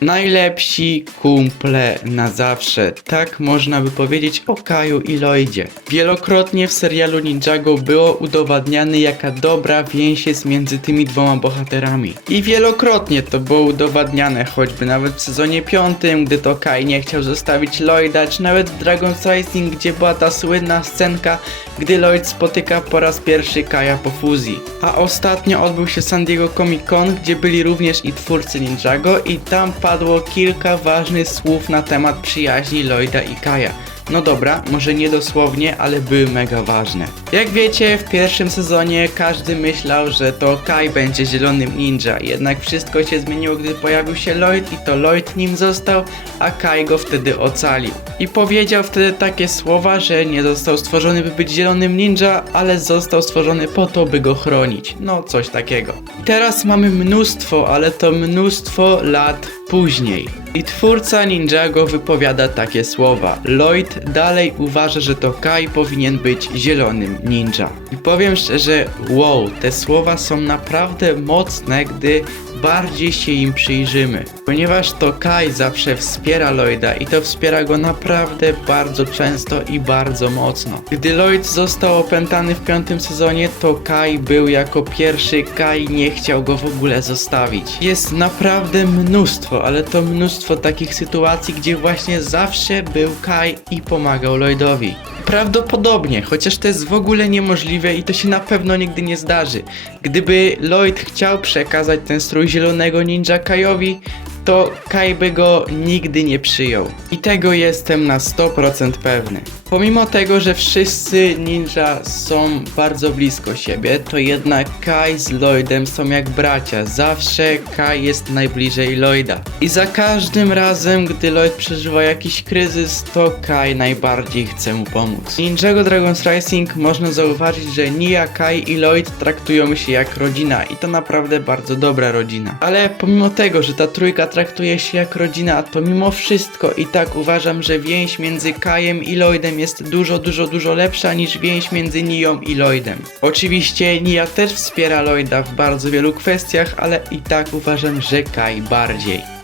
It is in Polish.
Najlepsi kumple na zawsze, tak można by powiedzieć o Kaju i Lloydzie. Wielokrotnie w serialu Ninjago było udowadniane jaka dobra więź jest między tymi dwoma bohaterami. I wielokrotnie to było udowadniane, choćby nawet w sezonie piątym, gdy to Kai nie chciał zostawić Lloyda, czy nawet w Dragon's Rising, gdzie była ta słynna scenka, gdy Lloyd spotyka po raz pierwszy Kaja po fuzji. A ostatnio odbył się San Diego Comic Con, gdzie byli również i twórcy Ninjago i tam padło kilka ważnych słów na temat przyjaźni Lloyda i Kaja. No dobra, może nie dosłownie, ale były mega ważne. Jak wiecie, w pierwszym sezonie każdy myślał, że to Kai będzie zielonym ninja, jednak wszystko się zmieniło, gdy pojawił się Lloyd i to Lloyd nim został, a Kai go wtedy ocalił. I powiedział wtedy takie słowa, że nie został stworzony by być zielonym ninja, ale został stworzony po to, by go chronić. No, coś takiego. Teraz mamy mnóstwo, ale to mnóstwo lat później. I twórca Ninjago wypowiada takie słowa. Lloyd dalej uważa, że to Kai powinien być zielonym ninja. I powiem szczerze, wow, te słowa są naprawdę mocne, gdy bardziej się im przyjrzymy. Ponieważ to Kai zawsze wspiera Lloyda i to wspiera go naprawdę bardzo często i bardzo mocno. Gdy Lloyd został opętany w piątym sezonie, to Kai był jako pierwszy, Kai nie chciał go w ogóle zostawić. Jest naprawdę mnóstwo, ale to mnóstwo takich sytuacji, gdzie właśnie zawsze był Kai i pomagał Lloydowi. Prawdopodobnie, chociaż to jest w ogóle niemożliwe i to się na pewno nigdy nie zdarzy. Gdyby Lloyd chciał przekazać ten strój zielonego ninja Kaiowi, to Kai by go nigdy nie przyjął. I tego jestem na 100% pewny. Pomimo tego, że wszyscy ninja są bardzo blisko siebie, to jednak Kai z Lloydem są jak bracia. Zawsze Kai jest najbliżej Lloyda. I za każdym razem, gdy Lloyd przeżywa jakiś kryzys, to Kai najbardziej chce mu pomóc. Ninjago Dragon's Rising można zauważyć, że Nia, Kai i Lloyd traktują się jak rodzina i to naprawdę bardzo dobra rodzina. Ale pomimo tego, że ta trójka traktuje się jak rodzina, to mimo wszystko i tak uważam, że więź między Kajem i Lloydem jest dużo, dużo, dużo lepsza niż więź między Nią i Lloydem. Oczywiście Nia też wspiera Lloyda w bardzo wielu kwestiach, ale i tak uważam, że Kai bardziej.